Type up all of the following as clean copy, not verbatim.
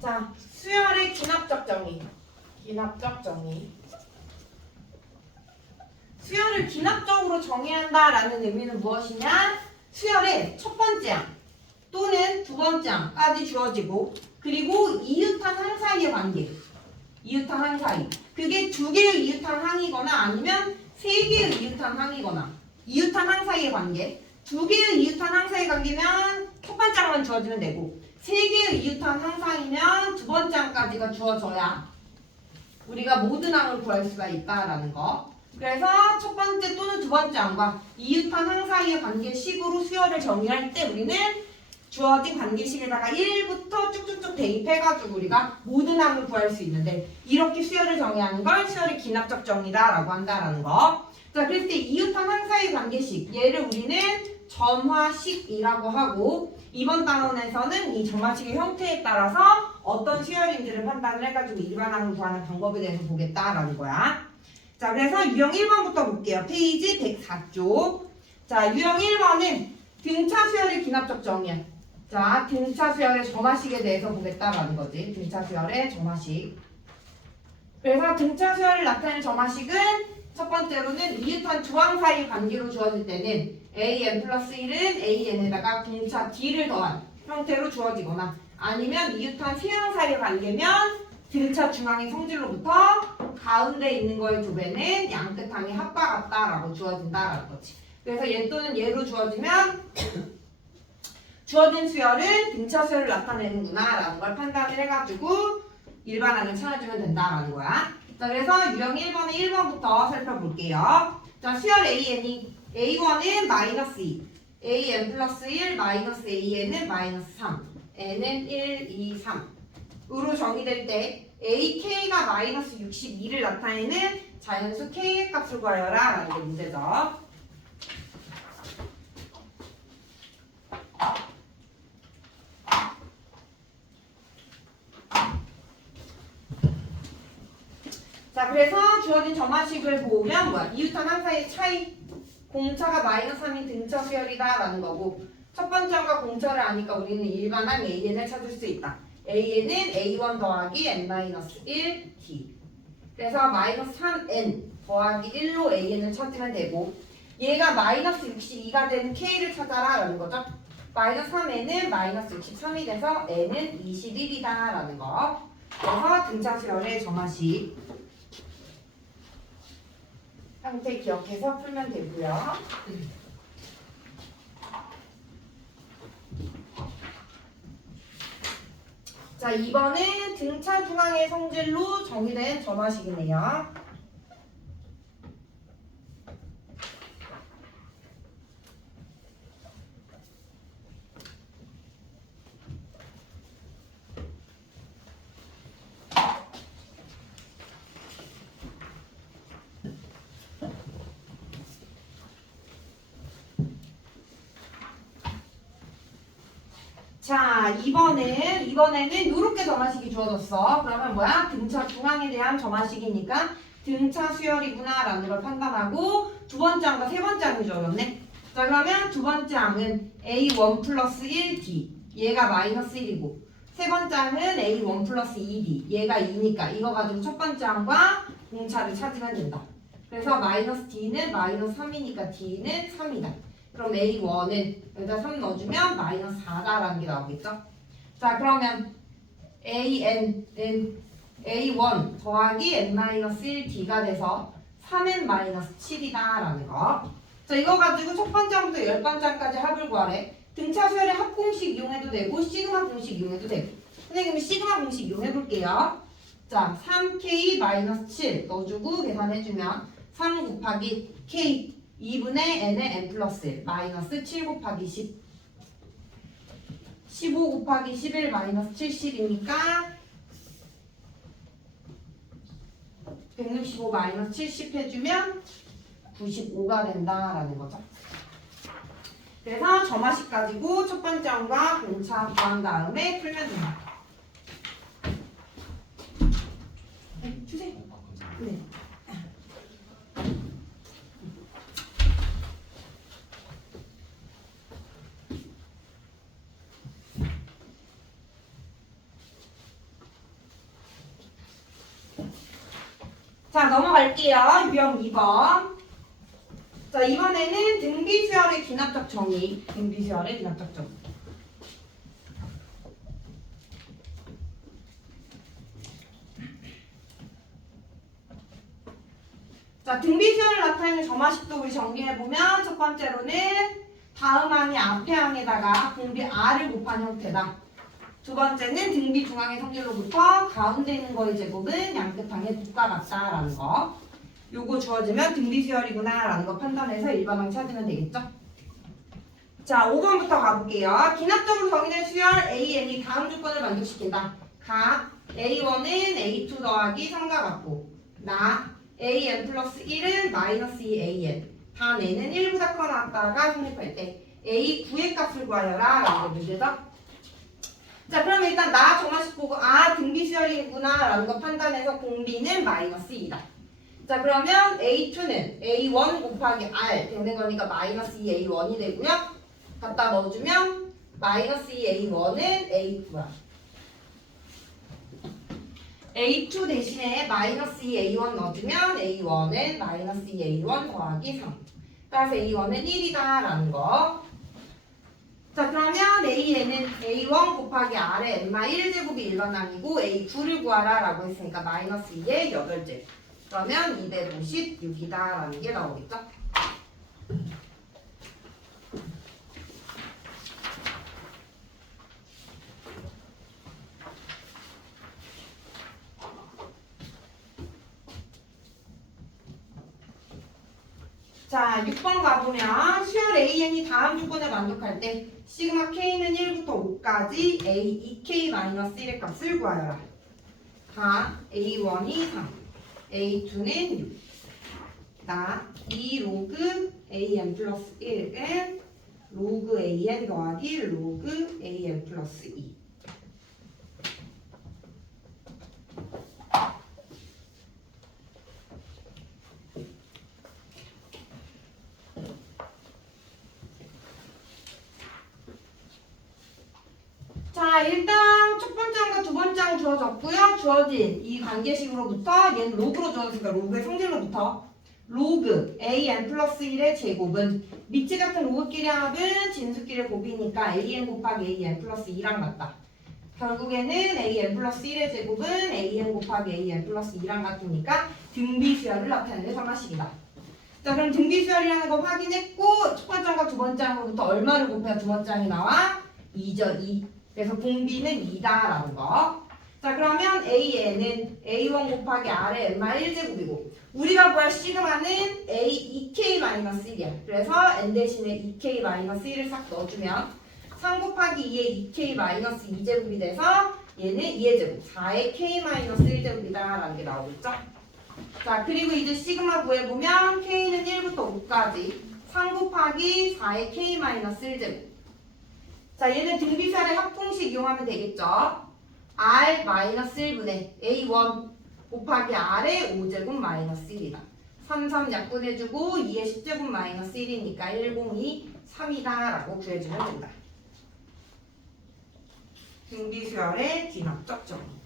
자, 수열의 기납적 정의. 기납적 정의. 수열을 기납적으로 정의한다라는 의미는 무엇이냐? 수열의 첫 번째 항 또는 두 번째 항까지 주어지고 그리고 이웃한 항 사이의 관계. 이웃한 항 사이. 그게 두 개의 이웃한 항이거나 아니면 세 개의 이웃한 항이거나 이웃한 항 사이의 관계. 두 개의 이웃한 항 사이의 관계면 첫 번째 항만 주어지면 되고 세 개의 이웃한 항 사이면 두 번째 항까지가 주어져야 우리가 모든 항을 구할 수가 있다라는 거. 그래서 첫 번째 또는 두 번째 항과 이웃한 항 사이의 관계식으로 수열을 정의할 때 우리는 주어진 관계식에다가 1부터 쭉쭉쭉 대입해가지고 우리가 모든 항을 구할 수 있는데 이렇게 수열을 정의하는 걸 수열의 기납적 정의다라고 한다라는 거. 자, 그럴 때 이웃한 항 사이의 관계식 얘를 우리는 점화식이라고 하고 이번 단원에서는 이 점화식의 형태에 따라서 어떤 수열인지를 판단을 해가지고 일반항을 구하는 방법에 대해서 보겠다라는 거야. 자, 그래서 유형 1번부터 볼게요. 페이지 104쪽. 자, 유형 1번은 등차 수열의 기납적 정의야. 자, 등차 수열의 점화식에 대해서 보겠다라는 거지. 등차 수열의 점화식. 그래서 등차 수열을 나타내는 점화식은 첫 번째로는 이웃한 두 항 사이의 관계로 주어질 때는 an 플러스 1은 an에다가 공차 d를 더한 형태로 주어지거나 아니면 이웃한 세 항 사이의 관계면 등차 중앙의 성질로부터 가운데 있는 거의 두 배는 양끝항의 합과 같다라고 주어진다라는 거지. 그래서 얘 또는 얘로 주어지면 주어진 수열은 등차 수열을 나타내는구나라는 걸 판단을 해가지고 일반항을 찾아주면 된다라는 거야. 자, 그래서 유형 1번의 1번부터 살펴볼게요. 자, 수열 AN이 A1은 마이너스 2, AN 플러스 1, 마이너스 AN은 마이너스 3, N은 1, 2, 3으로 정의될 때 AK가 마이너스 62를 나타내는 자연수 K의 값을 구하여라 라는 게 문제죠. 자, 그래서 주어진 점화식을 보면 뭐야? 이웃한 항 사이의 차이. 공차가 마이너스 3인 등차 수열이다 라는 거고 첫 번째 항과 공차를 아니까 우리는 일반항 AN을 찾을 수 있다. AN은 A1 더하기 N-1 D. 그래서 마이너스 3N 더하기 1로 AN을 찾으면 되고 얘가 마이너스 62가 되는 K를 찾아라 라는 거죠. 마이너스 3N은 마이너스 63이 돼서 N은 21이다 라는 거. 그래서 등차 수열의 점화식 형태 기억해서 풀면 되고요. 자, 2번은 등차 중앙의 성질로 정의된 점화식이네요. 자, 이번에는 이렇게 점화식이 주어졌어. 그러면 뭐야? 등차 중앙에 대한 점화식이니까 등차 수열이구나 라는 걸 판단하고 두 번째 항과 세 번째 항이 주어졌네. 자, 그러면 두 번째 항은 A1 플러스 1D 얘가 마이너스 1이고 세 번째 항은 A1 플러스 2D 얘가 2니까 이거 가지고 첫 번째 항과 공차를 찾으면 된다. 그래서 마이너스 D는 마이너스 3이니까 D는 3이다. 그럼 A1은 여기다 3 넣어주면 마이너스 4다라는 게 나오겠죠? 자, 그러면 AN은 A1 더하기 N-1D가 돼서 3N-7이다라는 거. 자, 이거 가지고 첫 번째부터 10번째까지 합을 구하래. 등차 수열의 합 공식 이용해도 되고 시그마 공식 이용해도 되고. 선생님이 시그마 공식 이용해볼게요. 자, 3K-7 넣어주고 계산해주면 3 곱하기 K 2분의 n의 n 플러스 1 마이너스 7 곱하기 10 15 곱하기 11 마이너스 70이니까 165 마이너스 70 해주면 95가 된다라는 거죠. 그래서 점화식 가지고 첫 번째 항과 공차 구한 다음에 풀면 됩니다. 네, 주세요. 네. 자, 넘어갈게요. 유형 2번. 자, 이번에는 등비수열의 귀납적 정의. 등비수열의 귀납적 정의. 자, 등비수열을 나타내는 점화식도 우리 정리해보면 첫 번째로는 다음 항이 앞에 항에다가 공비 R을 곱한 형태다. 두 번째는 등비 중앙의 성질로부터 가운데 있는 거의 제곱은 양끝항의 곱과 같다라는 거. 요거 주어지면 등비수열이구나 라는 거 판단해서 일반항 찾으면 되겠죠? 자, 5번부터 가볼게요. 기납적으로 정의된 수열 AN이 다음 조건을 만족시킨다. 가 A1은 A2 더하기 3과 같고 나 AN 플러스 1은 마이너스 2AN 단 N은 1보다 커 나왔다가 성립할 때 A9의 값을 구하여라 라는 게 문제죠? 자, 그럼 일단 나 정화식 보고 등비수열이구나 라는 거 판단해서 공비는 마이너스 2다. 자, 그러면 A2는 A1 곱하기 R 되는 거니까 마이너스 2A1이 되고요. 갖다 넣어주면 마이너스 2A1은 A2야. A2 대신에 마이너스 2A1 넣어주면 A1은 마이너스 2A1 더하기 3. 따라서 A1은 1이다 라는 거. 자, 그러면 A에는 A1 곱하기 R의 N-1제곱이 일반항이고 A9를 구하라 라고 했으니까 마이너스 2의 8제곱. 그러면 256이다 라는 게 나오겠죠? 자, 6번 가보면 수열 AN이 다음 조건에 만족할 때 시그마 K는 1부터 5까지 A 2K-1의 값을 구하여라. 다 A1이 3, A2는 6, 나 2 로그 AN 플러스 1은 로그 AN 더하기 로그 AN 플러스 2. 자, 일단 첫 번째 항과 두 번째 항 주어졌고요. 주어진 이 관계식으로부터 얘는 로그로 주어졌으니까 로그의 성질로부터 로그 AN 플러스 1의 제곱은 미치 같은 로그끼리 합은 진수끼리 곱이니까 AN 곱하기 AN 플러스 2랑 같다. 결국에는 AN 플러스 1의 제곱은 AN 곱하기 AN 플러스 2랑 같으니까 등비수열을 나타내는 점화식이다. 자, 그럼 등비수열이라는 거 확인했고 첫 번째 항과 두 번째 항으로부터 얼마를 곱해야 두 번째 항이 나와? 2죠, 2. 그래서 공비는 2다라는 거. 자, 그러면 AN은 A1 곱하기 R의 N-1제곱이고 우리가 구할 시그마는 A 2K-1이야. 그래서 N 대신에 2K-1을 싹 넣어주면 3 곱하기 2의 2K-2제곱이 돼서 얘는 2의 제곱 4의 K-1제곱이다 라는 게 나오겠죠? 자, 그리고 이제 시그마 구해보면 K는 1부터 5까지 3 곱하기 4의 K-1제곱. 자, 얘는 등비수열의 합공식 이용하면 되겠죠? R-1분의 A1 곱하기 R의 5제곱 마이너스 1이다. 3, 3 약분해주고 2의 10제곱 마이너스 1이니까 102, 3이다 라고 구해주면 된다. 등비수열의 귀납적 정의.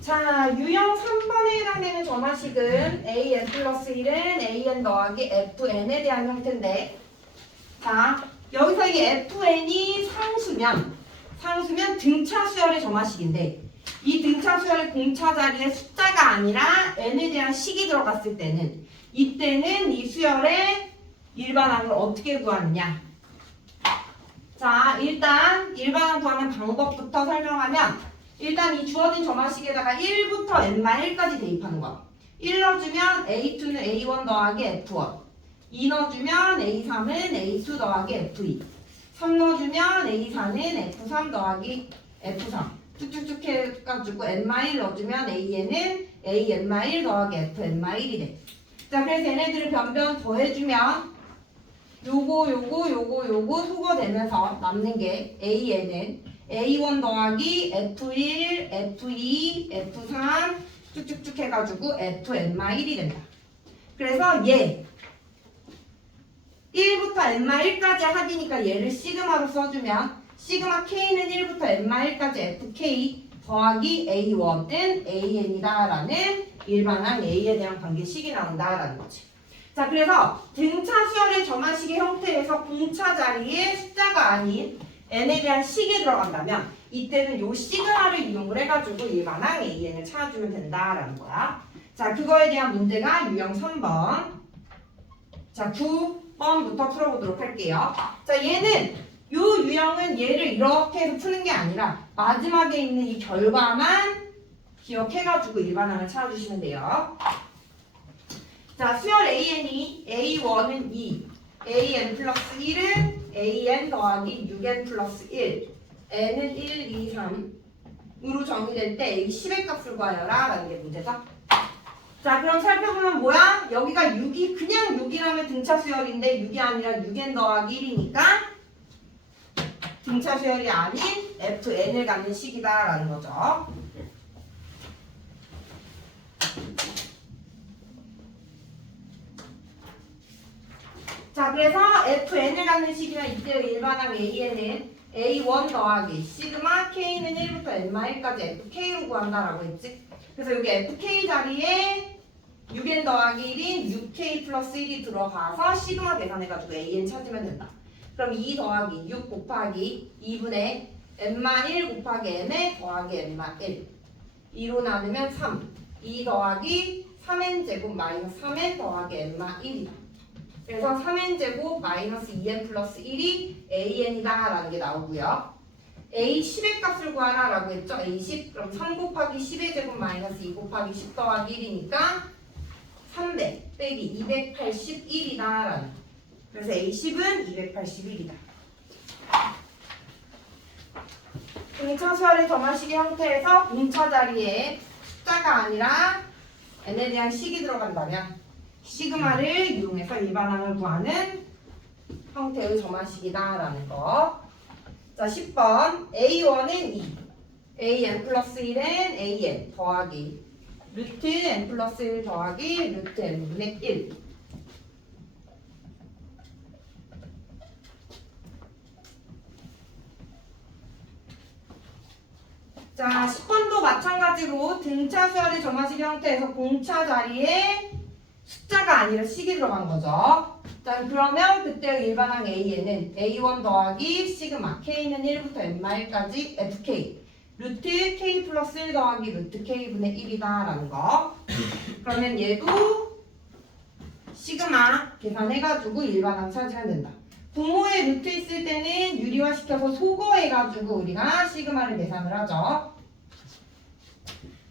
자, 유형 3번에 해당되는 점화식은 AN 플러스 1은 AN 더하기 FN에 대한 형태인데 자, 여기서 이 FN이 상수면 등차 수열의 점화식인데 이 등차 수열의 공차 자리에 숫자가 아니라 N에 대한 식이 들어갔을 때는 이때는 이 수열의 일반항을 어떻게 구하느냐. 자, 일단 일반항 구하는 방법부터 설명하면 일단 이 주어진 점화식에다가 1부터 n-1까지 대입하는 거야. 1 넣어주면 A2는 A1 더하기 F1 2 넣어주면 A3은 A2 더하기 F2 3 넣어주면 A4는 F3 더하기 F3 쭉쭉쭉 해가지고 n-1 넣어주면 AN은 AN-1 더하기 FN-1이 돼. 자, 그래서 얘네들을 변변 더해주면 요거 소거되면서 남는 게 AN은 A1 더하기 F1, F2, F3 쭉쭉쭉 해가지고 FN-1이 된다. 그래서 얘 1부터 n-1까지 합이니까 얘를 시그마로 써주면 시그마 k는 1부터 n-1까지 fk 더하기 a1은 an이다 라는 일반항 a에 대한 관계식이 나온다 라는 거지. 자, 그래서 등차 수열의 점화식의 형태에서 공차 자리에 숫자가 아닌 n에 대한 식이 들어간다면 이때는 요 시그마를 이용을 해가지고 일반항 an을 찾아주면 된다라는 거야. 자, 그거에 대한 문제가 유형 3번. 자, 9번부터 풀어보도록 할게요. 자, 얘는 요 유형은 얘를 이렇게 해서 푸는 게 아니라 마지막에 있는 이 결과만 기억해가지고 일반항을 찾아주시면 돼요. 자, 수열 AN이 A1은 2, AN 플러스 1은 AN 더하기 6N 플러스 1, N은 1, 2, 3으로 정의될 때 A 10의 값을 구하여라 라는 게 문제죠. 자, 그럼 살펴보면 뭐야? 여기가 6이 그냥 6이라면 등차 수열인데 6이 아니라 6N 더하기 1이니까 등차 수열이 아닌 FN을 갖는 식이다 라는 거죠. 자, 그래서 FN을 갖는 식이면 이때 일반항 AN은 A1 더하기 시그마 K는 1부터 N-1까지 FK로 구한다라고 했지. 그래서 여기 FK 자리에 6N 더하기 1인 6K 플러스 1이 들어가서 시그마 계산해가지고 AN 찾으면 된다. 그럼 2 더하기 6 곱하기 2분의 N-1 곱하기 N에 더하기 N-1 2로 나누면 3 2 더하기 3N제곱 마이너스 3N 더하기 N-1이다. 그래서 3N제곱 마이너스 2N 플러스 1이 AN이다 라는 게 나오고요. A 10의 값을 구하라 라고 했죠. A 10 그럼 3 곱하기 10의 제곱 마이너스 2 곱하기 10 더하기 1이니까 300 빼기 281이다 라는. 그래서 A 10은 281이다. 공차 수열의 점화식의 형태에서 공차 자리에 숫자가 아니라 n에 대한 식이 들어간다면 시그마를 이용해서 일반항을 구하는 형태의 점화식이다 라는 거. 자, 10번 A1은 2 AN 플러스 1은 AN 더하기 루트 N 플러스 1 더하기 루트 N분의 1. 자, 10번도 마찬가지로 등차 수열의 점화식 형태에서 공차 자리에 숫자가 아니라 식이 들어간 거죠. 자, 그러면 그때 일반항 A에는 A1 더하기 시그마 K는 1부터 N-1까지 FK 루트 K 플러스 1 더하기 루트 K분의 1이다 라는 거. 그러면 얘도 시그마 계산해가지고 일반항 찾으면 된다. 분모에 루트 있을 때는 유리화시켜서 소거해가지고 우리가 시그마를 계산을 하죠.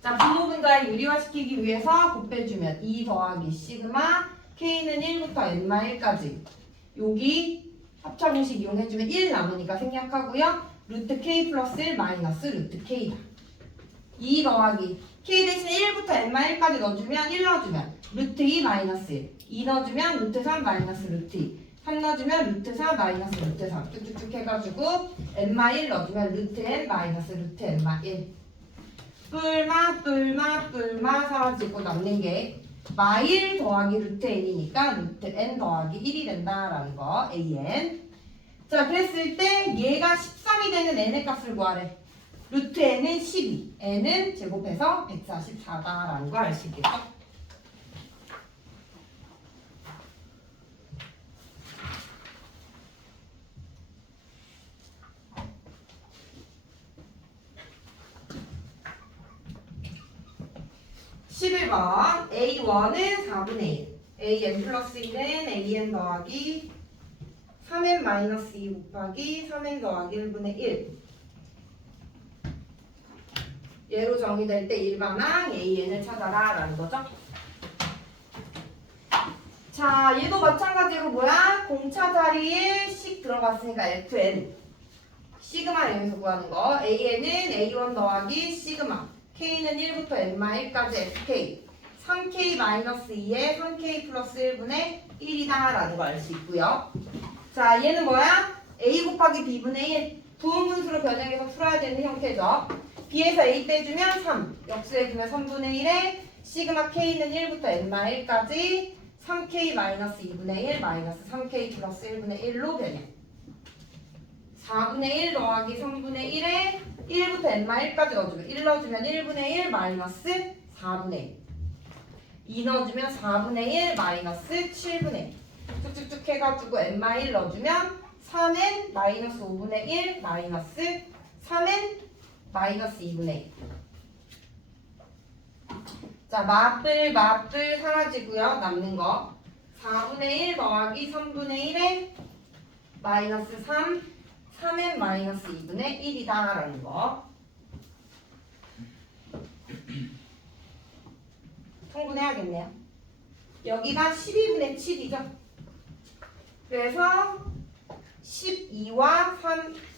자, 분모 분자에 유리화시키기 위해서 곱해주면 2 더하기 시그마 K는 1부터 N-1까지 여기 합차공식 이용해주면 1 남으니까 생략하고요. 루트 K 플러스 1 마이너스 루트 K다. 2 더하기 K 대신에 1부터 N-1까지 넣어주면 1 넣어주면 루트 2 마이너스 1 2 넣어주면 루트 3 마이너스 루트 2 3 넣어주면 루트 4 마이너스 루트 3 쭉쭉쭉 해가지고 N-1 넣어주면 루트 N 마이너스 루트 N-1 뿔마 사라지고 남는 게 마1 더하기 루트 n이니까 루트 n 더하기 1이 된다라는 거 an. 자, 그랬을 때 얘가 13이 되는 n의 값을 구하래. 루트 n은 12, n은 제곱해서 144다라는 거 알 수 있겠죠? (11번) A1은 4분의 1 AN 플러스 1은 AN 더하기 3N 마이너스 2 곱하기 3N 더하기 1분의 1 얘로 정의될 때 일반항 AN을 찾아라 라는 거죠. 자, 얘도 마찬가지로 뭐야? 공차 자리에 식 들어갔으니까 FN 시그마 여기서 구하는 거. AN은 A1 더하기 시그마 K는 1부터 N-1까지 FK 3K-2에 3K 플러스 1분의 1이다 라는 거 알 수 있고요. 자, 얘는 뭐야? A 곱하기 B분의 1 부분분수로 변형해서 풀어야 되는 형태죠. B에서 A 빼주면 3 역수해주면 3분의 1에 시그마 K는 1부터 N-1까지 3k 마이너스 2분의 1 마이너스 3k 플러스 1분의 1로 변해. 4분의 1 더하기 3분의 1에 1부터 n-1까지 넣어주면 1 넣어주면 1분의 1 마이너스 4분의 1. 2 넣어주면 4분의 1 마이너스 7분의 1. 쭉쭉쭉 해가지고 n-1 넣어주면 3n 마이너스 5분의 1 마이너스 3n 마이너스 2분의 1. 자, 마플 사라지고요. 남는 거 4분의 1 더하기 3분의 1에 마이너스 3n 마이너스 2분의 1이다 라는 거 통분해야겠네요. 여기가 12분의 7이죠. 그래서 12와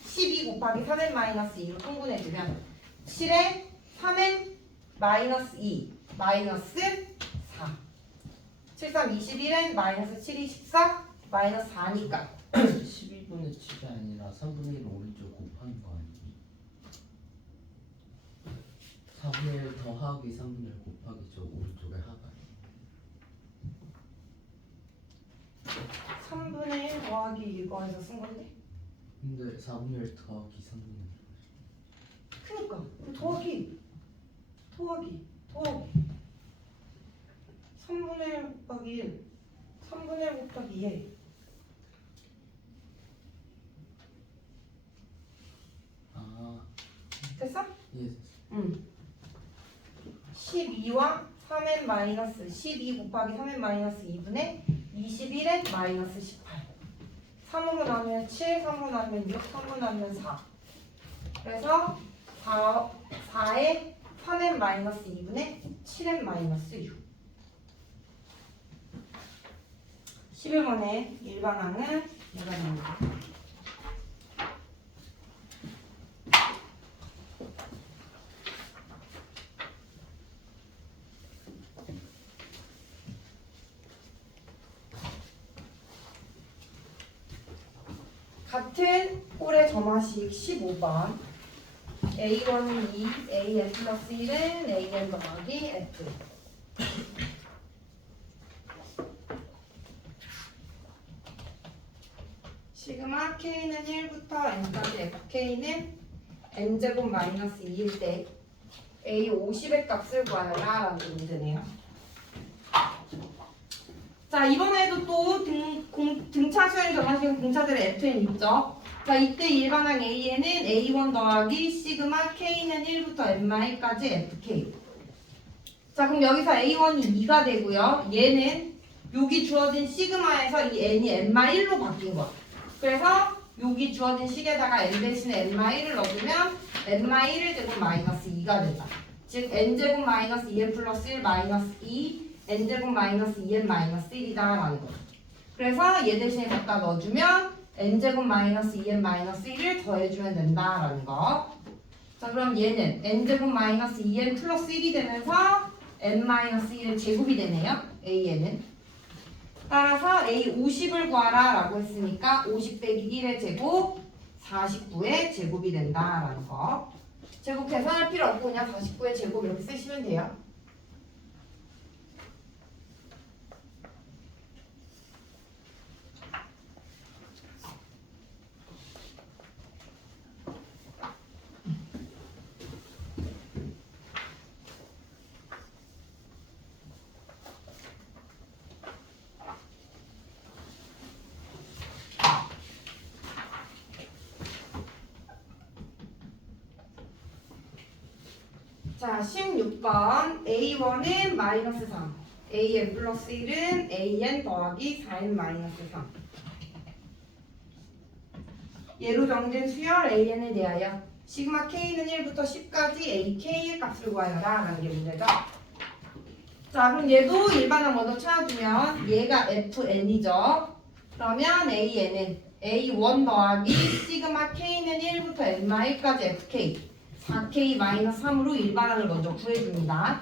12 곱하기 3n 마이너스 2로 통분해주면 7에 3n 마이너스 2 마이너스 4 7, 3, 21엔 마이너스 7, 14 마이너스 4니까 12분의 7이 아니라 3분의 1 오른쪽 곱한 거 아니니? 4분의 1 더하기 3분의 1 곱하기 저 오른쪽에 하가 3분의 1 더하기 이거에서 쓴 건데. 근데 4분의 1 더하기 3분의 1 그니까 더하기 3분의 1 곱하기 1 3분의 1 곱하기 2 아 됐어? 예. 응. 12와 3n 마이너스 12 곱하기 3n 마이너스 2분의 21n 마이너스 18 3으로 나누면 7, 3으로 나누면 6, 3으로 나누면 4 그래서 4에 3n 마이너스 2분의 7n 마이너스 6 11번의 일반항은 얘가 됩니다. 같은 꼴의 점화식 15번 A1은 2, AN 플러스 1은 AN 더하기 F 시그마 K는 1부터 N까지 FK는 N제곱 마이너스 2일 때 A 50의 값을 구하라 라는 문제네요. 자, 이번에도 또 등차수열 점화식은 등차들의 Fn 있죠. 자, 이때 일반항 A에는 A1 더하기 시그마 K는 1부터 N-1까지 FK. 자, 그럼 여기서 A1이 2가 되고요. 얘는 여기 주어진 시그마에서 이 N이 N-1로 바뀐 거야. 그래서 여기 주어진 식에다가 N 대신에 N-1을 넣어주면 N-1을 제곱 마이너스 2가 된다. 즉 N제곱 마이너스 2N 플러스 1 마이너스 2 N제곱 마이너스 2N 마이너스 1이다 라는 거죠. 그래서 얘 대신에 갖다 넣어주면 N제곱 마이너스 2N 마이너스 1을 더해주면 된다 라는 거. 자, 그럼 얘는 N제곱 마이너스 2N 플러스 1이 되면서 N 마이너스 1의 제곱이 되네요. A에는. 따라서 A 50을 구하라 라고 했으니까 50 빼기 1의 제곱 49의 제곱이 된다 라는 거. 제곱 계산할 필요 없고 그냥 49의 제곱 이렇게 쓰시면 돼요. 자, 16번 A1은 마이너스 3 AN 플러스 1은 AN 더하기 4N 마이너스 3 예로 정된 수열 AN에 대하여 시그마 K는 1부터 10까지 AK의 값을 구하여라 라는 게 문제죠. 자, 그럼 얘도 일반항 먼저 찾아주면 얘가 FN이죠. 그러면 AN은 A1 더하기 시그마 K는 1부터 N-1까지 FK 4K-3으로 일반항을 먼저 구해줍니다.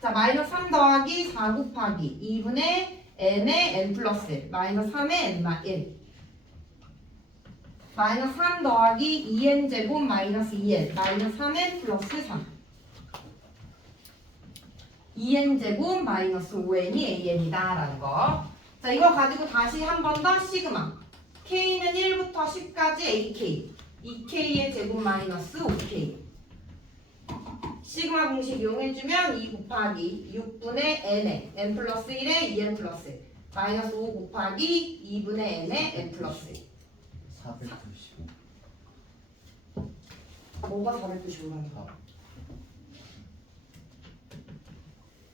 자, 마이너스 3 더하기 4 곱하기 2분의 n의 n 플러스 1 마이너스 3의 n-1 마이너스 3 더하기 2n 제곱 마이너스 2n 마이너스 3n 플러스 3 2n제곱 마이너스 5n이 an이다 라는 거. 자, 이거 가지고 다시 한 번 더 시그마. k는 1부터 10까지 ak. 2k의 제곱 마이너스 5k. 시그마 공식 이용해주면 2 곱하기 6분의 n에 n 플러스 1에 2n 플러스 1. 마이너스 5 곱하기 2분의 n에 n 플러스 1. 495. 뭐가 495라는 거?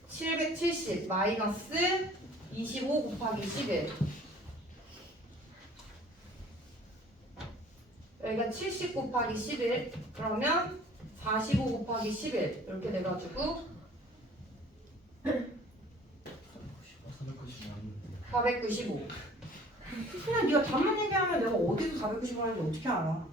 770 마이너스 25 곱하기 11. 여기가 70 곱하기 11. 그러면 45 곱하기 11 이렇게 돼가지고 495. 그냥 네가 답만 얘기하면 내가 어디서 495 하는지 어떻게 알아?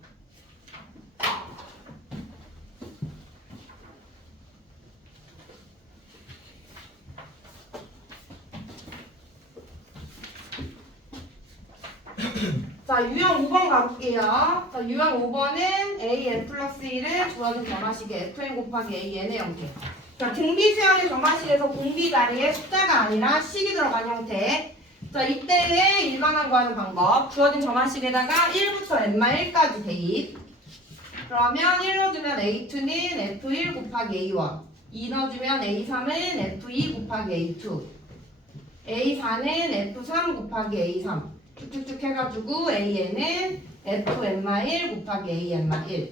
자, 유형 5번 가볼게요. 자, 유형 5번은 an 플러스 1을 주어진 변화식의 fn 곱하기 an의 형태. 자, 등비 수열의 변화식에서 공비 자리에 숫자가 아니라 식이 들어간 형태. 자, 이때의 일반항 구하는 방법. 주어진 변화식에다가 1부터 n-1까지 대입. 그러면 1 넣어주면 a2는 f1 곱하기 a1. 2 넣어주면 a3은 f2 곱하기 a2. a4는 f3 곱하기 a3. 쭉쭉쭉 해가지고 an은 fn-1 곱하기 an-1.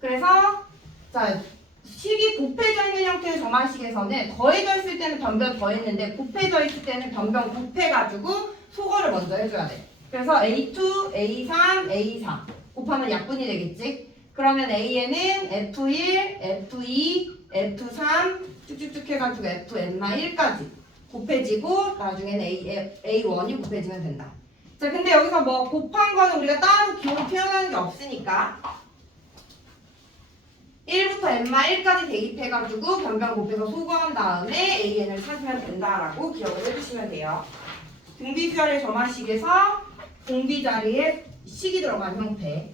그래서 자, 식이 곱해져 있는 형태의 점화식에서는 더해져 있을 때는 변변 더했는데 곱해져 있을 때는 변변 곱해가지고 소거를 먼저 해줘야 돼. 그래서 a2, a3, a4 곱하면 약분이 되겠지? 그러면 an은 f1, f2, f3 쭉쭉쭉 해가지고 fn-1까지 곱해지고 나중에는 a1이 곱해지면 된다. 자, 근데 여기서 뭐 곱한 거는 우리가 따로 기호로 표현하는 게 없으니까 1부터 n-1까지 대입해가지고 변변 곱해서 소거한 다음에 an을 찾으면 된다라고 기억을 해주시면 돼요. 등비 수열의 점화식에서 공비 자리에 식이 들어간 형태.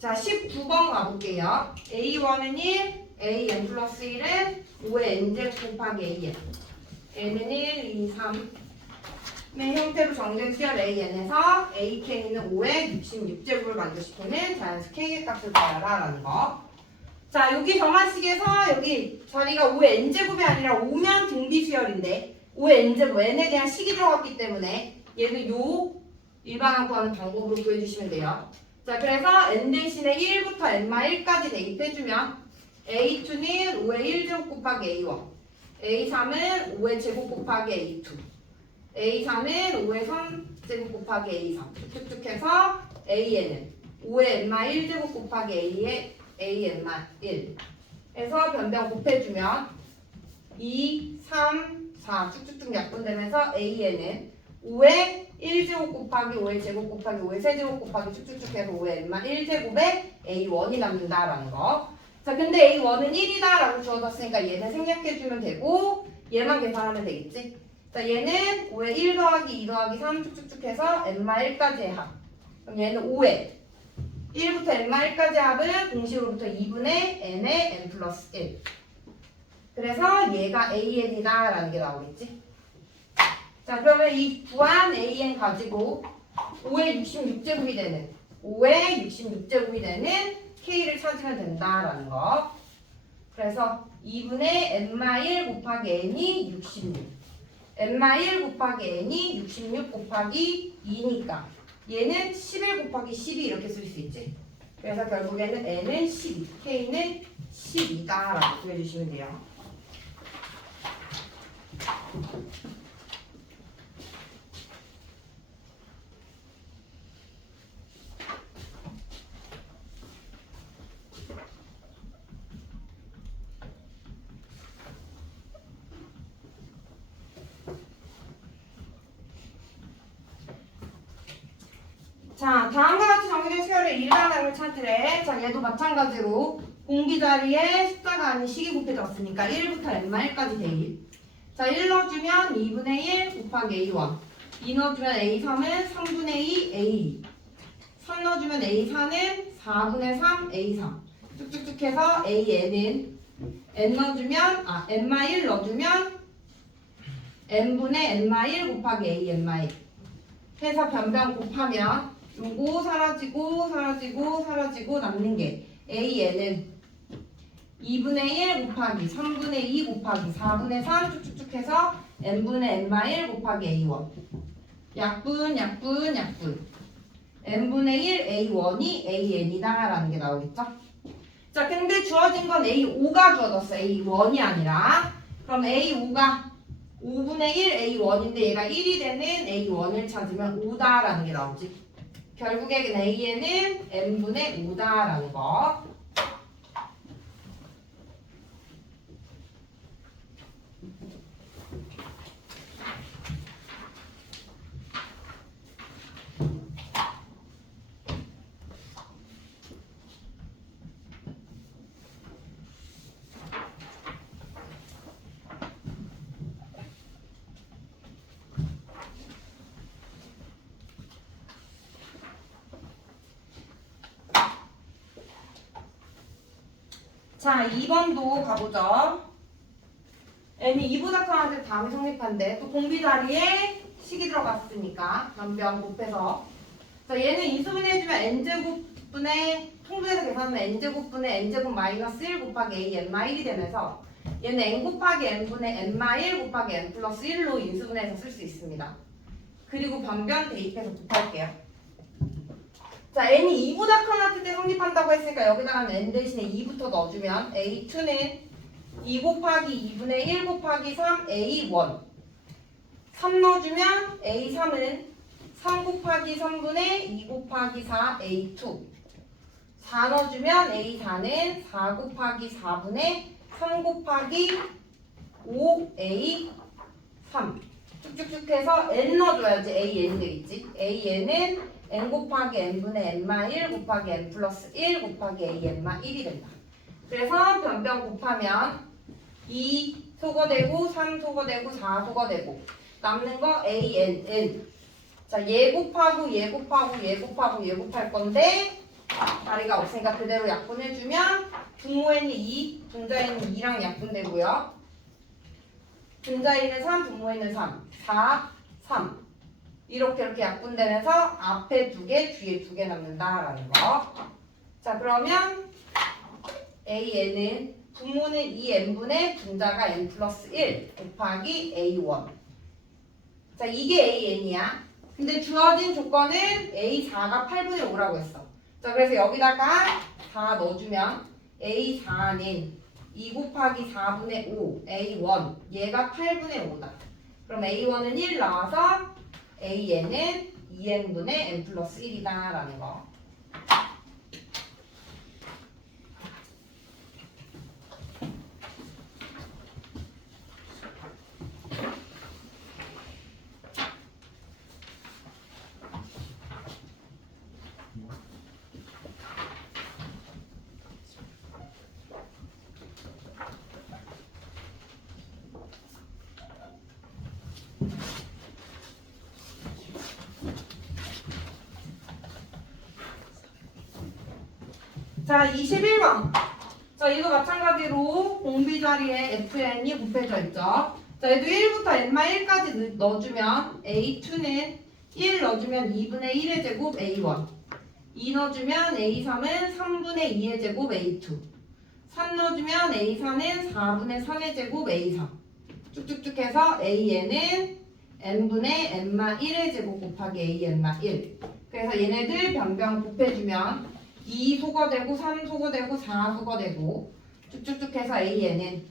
자, 19번 가볼게요. a1은 1, an 플러스 1은 5의 n제곱 곱하기 an. n은 1, 2, 3. 의 형태로 정된 수열 an에서 ak는 5의 66제곱을 만족시키는 자연수 k의 값을 구하라 라는 거. 자, 여기 정화식에서 여기 자리가 5의 n제곱이 아니라 5면 등비 수열인데 5의 n제곱, n에 대한 식이 들어갔기 때문에 얘는 요 일반항 구하는 방법으로 구해주시면 돼요. 자, 그래서 n 대신에 1부터 n-1까지 대입해주면 a2는 5의 1제곱 곱하기 a1, a3은 5의 제곱 곱하기 a2, a3은 5의 3제곱 곱하기 a3 쭉쭉 해서 an은 5의 n-1제곱 곱하기 a의 an-1 해서 변변 곱해주면 2, 3, 4 쭉쭉쭉 약분되면서 an은 5의 1제곱 곱하기 5의 제곱 곱하기 5의 세제곱 곱하기 쭉쭉쭉 해서 5의 n-1제곱에 a1이 남는다라는 거. 자, 근데 a1은 1이다 라고 주어졌으니까 얘는 생략해주면 되고 얘만 계산하면 되겠지? 자, 얘는 5의 1 더하기 2 더하기 3 쭉쭉쭉 해서 n-1까지의 합. 그럼 얘는 5의 1부터 n-1까지 합은 공식으로부터 2분의 n의 n 플러스 1. 그래서 얘가 an이다 라는 게 나오겠지? 자, 그러면 이 구한 an 가지고 5의 66제곱이 되는 5의 66제곱이 되는 k를 찾으면 된다라는 거. 그래서 2분의 n-1 곱하기 n이 66. n-1 곱하기 n이 66 곱하기 2니까 얘는 11 곱하기 12 이렇게 쓸 수 있지. 그래서 결국에는 n은 12, k는 12다 라고 구해주시면 돼요. 자, 다음과 같이 정의된 수열의 일반항을 찾으래. 자, 얘도 마찬가지로 공비 자리에 숫자가 아닌 식이 곱해졌으니까 1부터 n-1까지 대입. 자, 1 넣어주면 2분의 1 곱하기 a1. 2 넣어주면 a3은 3분의 2 a2. 3 넣어주면 a4는 4분의 3 a3. 쭉쭉쭉 해서 an은 n 넣어주면 n-1 넣어주면 n분의 n-1 곱하기 a n-1 해서 변변 곱하면 요거 사라지고 사라지고 사라지고 남는 게 an은 2분의 1 곱하기 3분의 2 곱하기 4분의 3 쭉쭉쭉 해서 n분의 n-1 곱하기 a1 약분 약분 약분 n분의 1 a1이 an이다 라는 게 나오겠죠? 자 근데 주어진 건 a5가 주어졌어. a1이 아니라. 그럼 a5가 5분의 1 a1인데 얘가 1이 되는 a1을 찾으면 5다 라는 게 나오지. 결국에 a는 n분의 5다 라는 거. 자, 2번도 가보죠. n이 2보다 커한테 다음이 성립한데 또 공비 자리에 식이 들어갔으니까 변변 곱해서 자 얘는 인수분해해주면 n제곱분의 통분해서 계산하면 n제곱분의 n제곱 마이너스 1 곱하기 a n-1이 되면서 얘는 n 곱하기 n분의 n-1 곱하기 n 플러스 1로 인수분해해서 쓸 수 있습니다. 그리고 변변 대입해서 곱할게요. 자, n이 2보다 큰 때 성립한다고 했으니까 여기다가 n 대신에 2부터 넣어주면 a2는 2 곱하기 2분의 1 곱하기 3 a1 3 넣어주면 a3은 3 곱하기 3분의 2 곱하기 4 a2 4 넣어주면 a4는 4 곱하기 4분의 3 곱하기 5 a3 쭉쭉쭉 해서 n 넣어줘야지 a n 되겠지. a n은 n 곱하기 n분의 n-1 곱하기 n 플러스 1 곱하기 a n-1이 된다. 그래서 변변 곱하면 2 소거되고 3 소거되고 4 소거되고 남는 거 a n. 자, 얘 곱하고 얘 곱하고 얘 곱하고 얘 곱할 건데 다리가 없으니까 그대로 약분해주면 분모에는 2, 분자에는 2랑 약분되고요. 분자에는 3, 분모에는 3, 4, 3 이렇게 약분되면서 앞에 2개, 뒤에 2개 남는다라는 거. 자, 그러면 AN은 분모는 2n분의 분자가 n 플러스 1 곱하기 A1. 자, 이게 AN이야. 근데 주어진 조건은 A4가 8분의 5라고 했어. 자, 그래서 여기다가 4 넣어주면 A4는 2 곱하기 4분의 5 A1 얘가 8분의 5다. 그럼 A1은 1 나와서 AN은 2n분의 n 플러스 1이다 라는 거. 자, 21번. 자, 이거 마찬가지로 공비 자리에 FN이 곱해져 있죠. 자, 얘도 1부터 n-1까지 넣어주면 A2는 1 넣어주면 2분의 1의 제곱 A1 2 넣어주면 A3은 3분의 2의 제곱 A2 3 넣어주면 A4는 4분의 3의 제곱 A3 쭉쭉쭉 해서 AN은 n분의 n-1의 제곱 곱하기 AN-1 그래서 얘네들 변변 곱해주면 2 소거되고 3 소거되고 4 소거되고 쭉쭉쭉 해서 AN은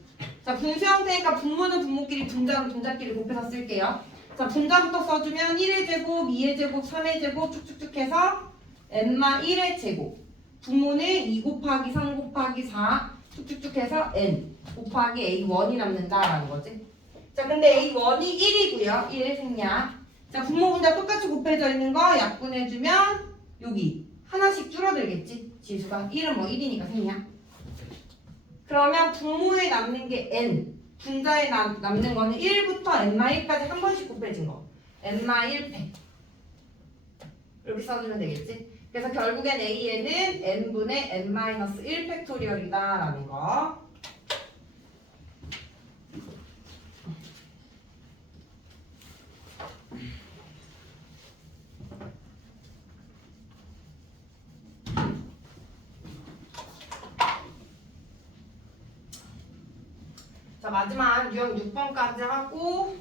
자, 분수 형태니까 분모는 분모끼리 분자는 분자끼리 곱해서 쓸게요. 자, 분자부터 써주면 1의 제곱, 2의 제곱, 3의 제곱 쭉쭉쭉 해서 n-1의 제곱 분모는 2 곱하기 3 곱하기 4 쭉쭉쭉 해서 n 곱하기 A1이 남는다라는 거지. 자, 근데 A1이 1이고요. 1 생략. 자, 분모 분자 똑같이 곱해져 있는 거 약분해주면 여기 하나씩 줄어들겠지. 지수가 1은 뭐 1이니까 생략. 그러면 분모에 남는 게 n, 분자에 남는 거는 1부터 n-1까지 한 번씩 곱해진 거. n-1 팩. 이렇게 써주면 되겠지. 그래서 결국엔 AN은 n분의 n-1 팩토리얼이다 라는 거. 자, 마지막 유형 6번까지 하고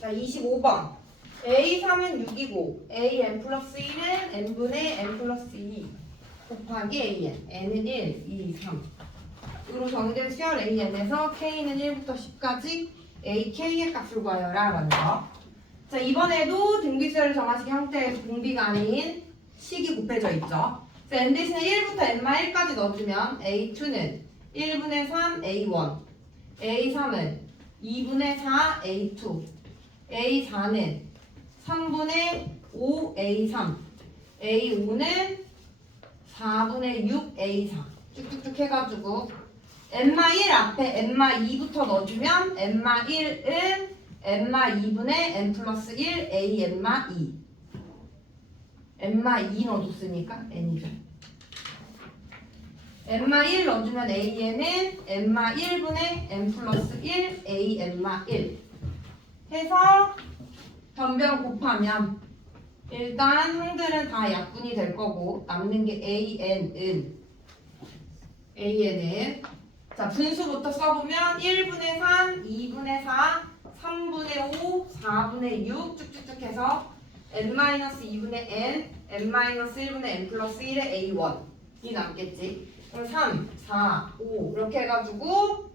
자, 25번. A3은 6이고 AN 플러스 1은 N분의 N 플러스 2 곱하기 AN. N은 1, 2, 3. 으로 정의된 수열 AN에서 K는 1부터 10까지 AK의 값을 구하여라 라는 거. 자, 이번에도 등비수열을 정하식 형태에서 공비가 아닌 식이 곱해져 있죠. 그래서 N 대신에 1부터 N-1까지 넣어주면 A2는 1분의 3 A1, A3은 2분의 4 A2, A4는 3분의 5 A3, A5는 4분의 6 A4 쭉쭉쭉 해가지고 N-1 앞에 N-2부터 넣어주면 N-1은 N-2분의 N 플러스 1 A N-2 N-2 넣어줬으니까 N이죠. N-1 넣어주면 AN은 N-1분의 N 플러스 1 A N-1 해서 변변 곱하면 일단 항들은 다 약분이 될 거고 남는 게 AN은 자 분수부터 써보면 1분의 3, 2분의 4, 3분의 5, 4분의 6 쭉쭉쭉 해서 N-2분의 N, N-1분의 N 플러스 1의 A1이 남겠지. 그럼 3, 4, 5 이렇게 해가지고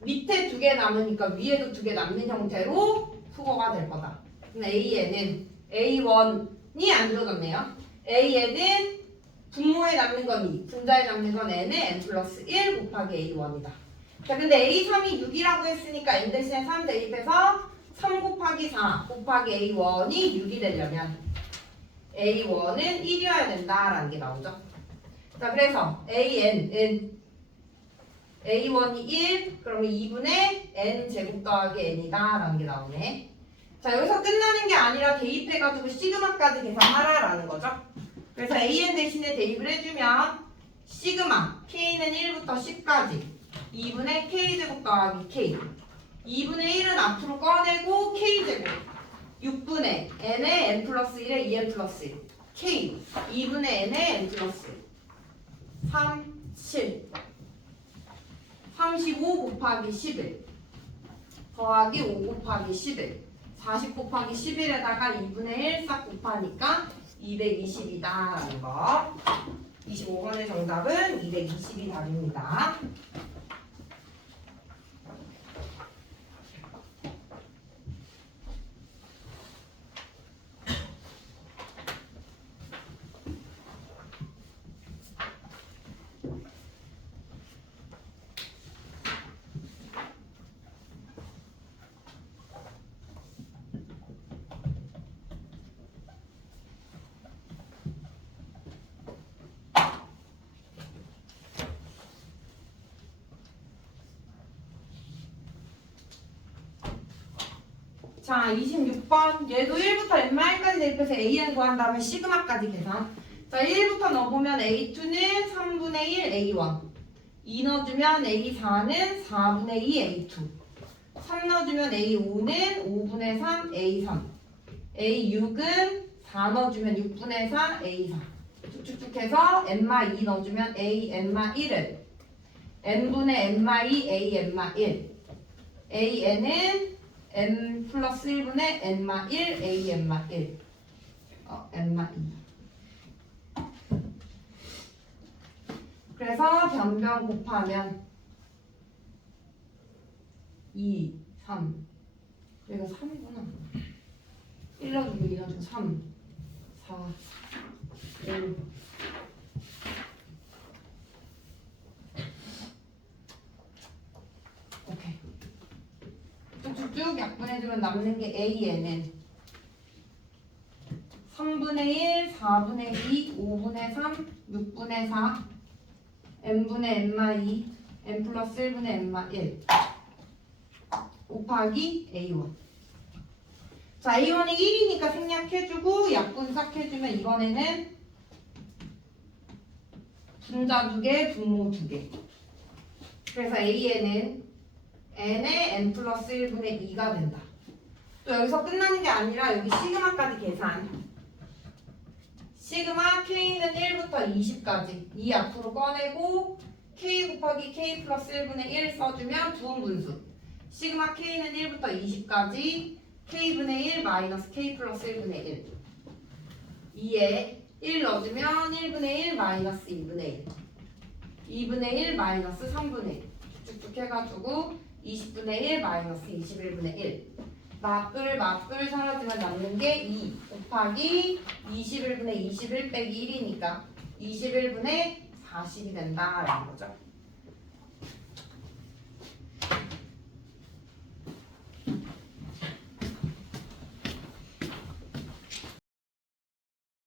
밑에 2개 남으니까 위에도 2개 남는 형태로 수거가 될 거다. AN은 A1이 안 들어갔네요. AN은 분모에 남는 건 2, 분자에 남는 건 N에 N 플러스 1 곱하기 A1이다. 자, 근데 A3이 6이라고 했으니까 N 대신에 3 대입해서 3 곱하기 4 곱하기 A1이 6이 되려면 A1은 1이어야 된다라는 게 나오죠. 자, 그래서 AN은 A1이 1, 그러면 2분의 N 제곱 더하기 N이다 라는 게 나오네. 자, 여기서 끝나는 게 아니라 대입해가지고 시그마까지 계산하라라는 거죠. 그래서 AN 대신에 대입을 해주면 시그마 K는 1부터 10까지 2분의 K제곱 더하기 K 2분의 1은 앞으로 꺼내고 K제곱 6분의 N의 N 플러스 1의 2N 플러스 1 K 2분의 N의 N 플러스 1 3, 7 35 곱하기 11 더하기 5 곱하기 11 40 곱하기 11에다가 2분의 1 싹 곱하니까 220이다 라는 거. 25번의 정답은 220이 답입니다. 자, 26번. 얘도 1부터 N-1까지 대입해서 AN 구한 다음에 시그마까지 계산. 자, 1부터 넣어보면 A2는 3분의 1 A1 2 넣어주면 A4는 4분의 2 A2 3 넣어주면 A5는 5분의 3 A3 A6은 4 넣어주면 6분의 4 A4 쭉쭉쭉 해서 N-2 넣어주면 A N-1은 N분의 N-2 A N-1 AN은 N 플러스 1분의 N-1 A N-1 N-2 그래서 변변 곱하면 2, 3 여기가 3이구나 1 넣어주고 2 넣어주고 3, 4, 5 오케이 쭉쭉쭉 약분해주면 남는 게 AN은 3분의 1, 4분의 2, 5분의 3, 6분의 4 N분의 N-2 N 플러스 1분의 N-1 곱하기 A1 자, A1이 1이니까 생략해주고 약분 싹 해주면 이번에는 분자 2개, 분모 2개. 그래서 AN은 n의 n 플러스 1분의 2가 된다. 또 여기서 끝나는 게 아니라 여기 시그마까지 계산. 시그마 k는 1부터 20까지 2 앞으로 꺼내고 k 곱하기 k 플러스 1분의 1 써주면 부분분수. 시그마 k는 1부터 20까지 k분의 1 마이너스 k 플러스 1분의 1. 2에 1 넣어주면 1분의 1 마이너스 2분의 1. 2분의 1 마이너스 3분의 1. 쭉쭉 해가지고 20분의 1 마이너스 21분의 1. 맞불 사라지면 남는 게 2 곱하기 21분의 21 빼기 1이니까 21분의 40이 된다라는 거죠.